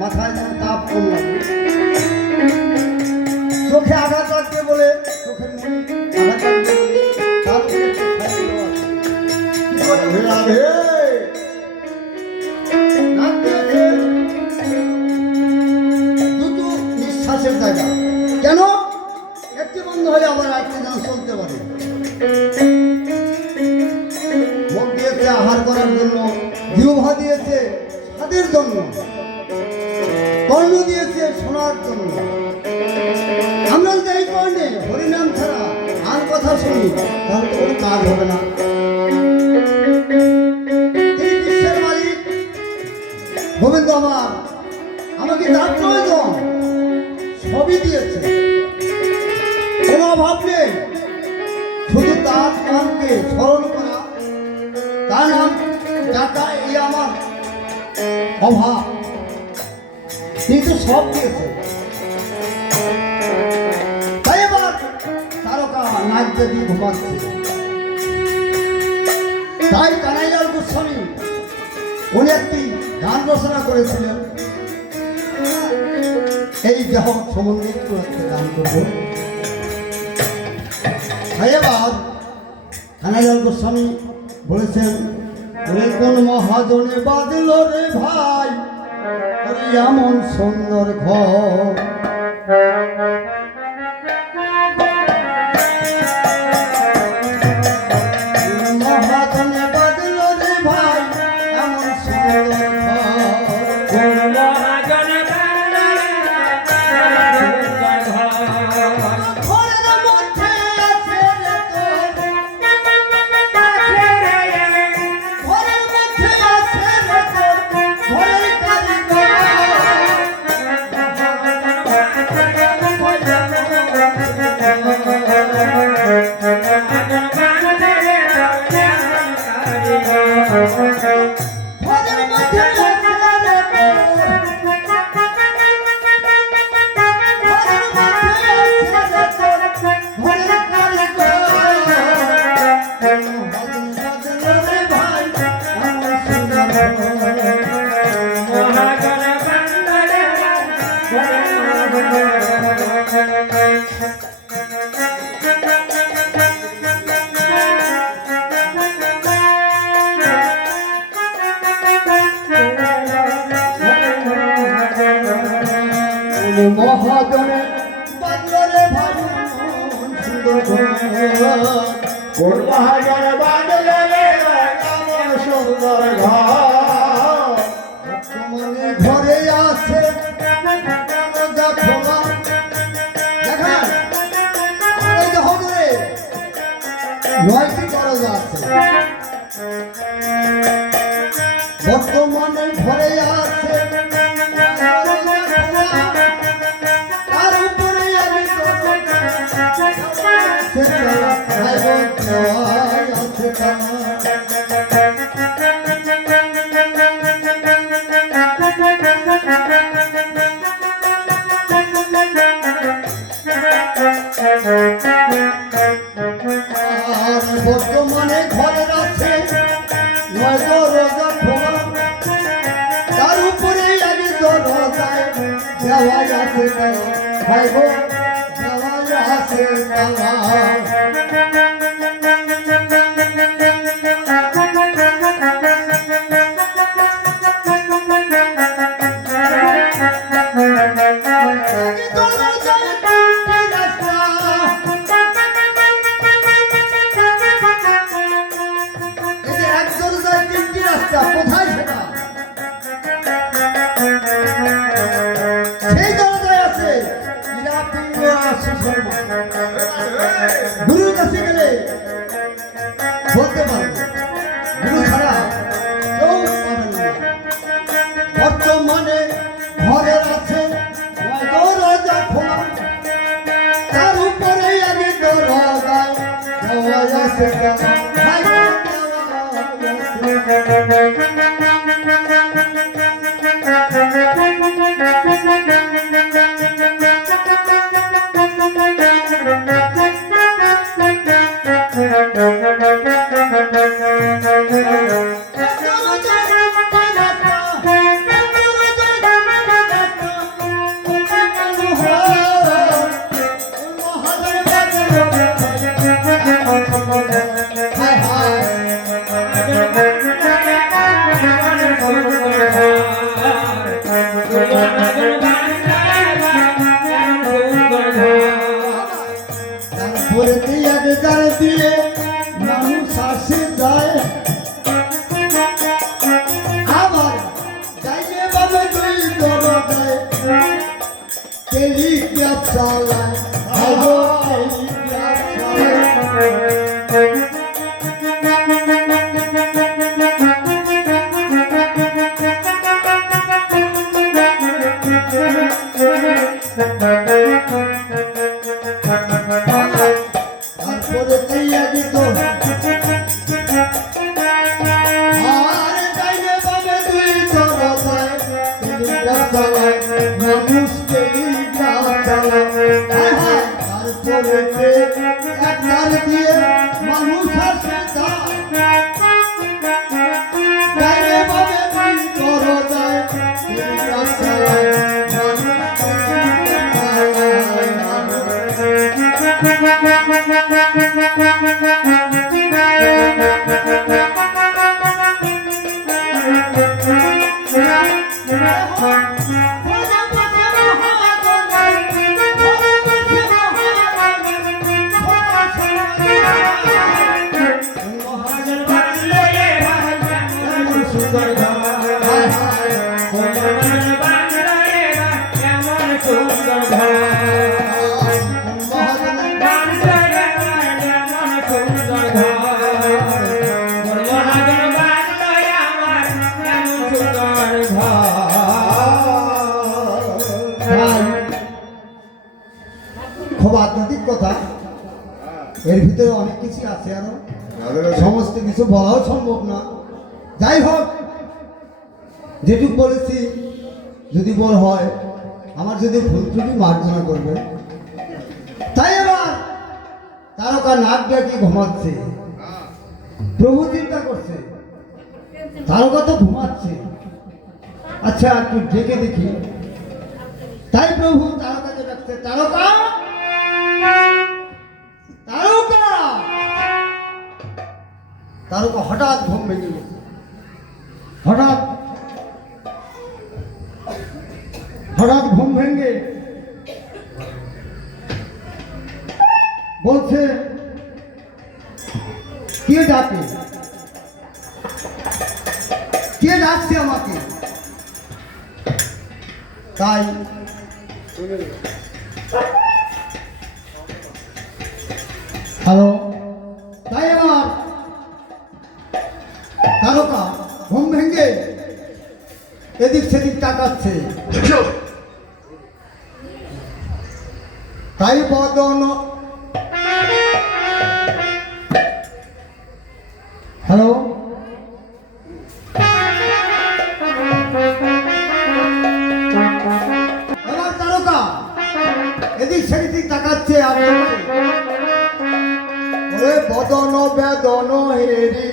মাথায় যেন তাপ কম লাগে, চোখে আঘাত লাগবে বলে চোখের মনে আঘাত লাগবে বলে তার উপরে একটু ছায়া দেওয়া আছে। দুটো নিঃশ্বাসের জায়গা, কেন একটি বন্ধ হলে আবার আরেকটি যেন চলতে পারে। মুখ দিয়েছে আহার করার জন্য, জিহ্বা দিয়েছে স্বাদের জন্য, কর্ণ দিয়েছে শোনার জন্য। আমরা যদি এই কর্ণে হরিনাম ছাড়া আর কথা শুনি তাহলে তো কোনো কাজ হবে না। তিনি বিশ্বের মালিক গোবিন্দ আমার, আমাকে তার প্রয়োজন সবই দিয়েছে, কোনো অভাব নেই। শুধু তার নামকে স্মরণ করা, তার নাম ডাকা, এই আমার অভাব। কিন্তু সব দিয়েছে, তাই এবার তারকা নাচতে দিয়ে ঘুমাচ্ছে। তাই কানাইলাল গোস্বামী উনি একটি গান রচনা করেছিলেন, এই দেহ সম্বন্ধে একটু গান করব। তাই এবার কানাইলাল গোস্বামী বলেছেন, কোন মহাজনে বাদল রে ভাই এমন সুন্দর ঘর, মহাজনে বাদল রে ভাই এমন সুন্দর মহাজনে বাদলে ভাই সুন্দর কোন মহাজনে বাদলে এমন সুন্দর মনে ঘরে আছে নয়টি দরজা আছে, বর্তমানে ঘরে আছে তার উপরে আমি বর্তমানে ঘরে আছে নয় দরজা খোলা, তার উপরে আমি দরজায় দেওয়া আছে ভাই গো, দেওয়া আছে কোথায় সেটা? সেই দরজায় আছে গুরুর কাছে গেলে বলতে পারবে, গুরু ছাড়া কেউ পাবেন না। বর্তমানে ঘরে আছে দরজা খোলা, তার উপরে আমি দরজায় দেওয়া আছে যায় টেলিগ্রাফ চালায় আগো টেলিগ্রাফ চালায় তারপরে দিয়া দিত আর ডাইনে বামে দুই তরফায় টেলিগ্রাফ চালায় মানুষ টেলিগ্রাফ চালায় তারপরে একটার দিয়ে মানুষ আসে ডাইনে বামে দুই তরফায় টেলিগ্রাফ চালায় খুব আধ্যাত্মিক কথা, এর ভিতরে অনেক কিছু আছে, আরো সমস্ত কিছু বলাও সম্ভব না। যাই হোক, যেটুকু বলেছি যদি বল হয়, আমার যদি ভুল ত্রুটি মার্জনা করবে। তাই এবার তারকা নাক ডাকি ঘুমাচ্ছে, প্রভু চিন্তা করছে তারকা তো ঘুমাচ্ছে, আচ্ছা একটু ডেকে দেখি। তাই প্রভু তারকাকে ডাকছে, তারকা তারকা। তারকা হঠাৎ ঘুম ভেঙে গেছে, হঠাৎ ঘুম ভেঙে বলছে, কে ডাকে, কে ডাকছে আমাকে? তাই হ্যালো, তাই আমার তারকা ঘুম ভেঙে এদিক সেদিক তাকাচ্ছে। তাই বদন, হ্যালো, এবার তারকা এদিক সেদিক তাকাচ্ছে আর ওরে বদন বেদন হেরি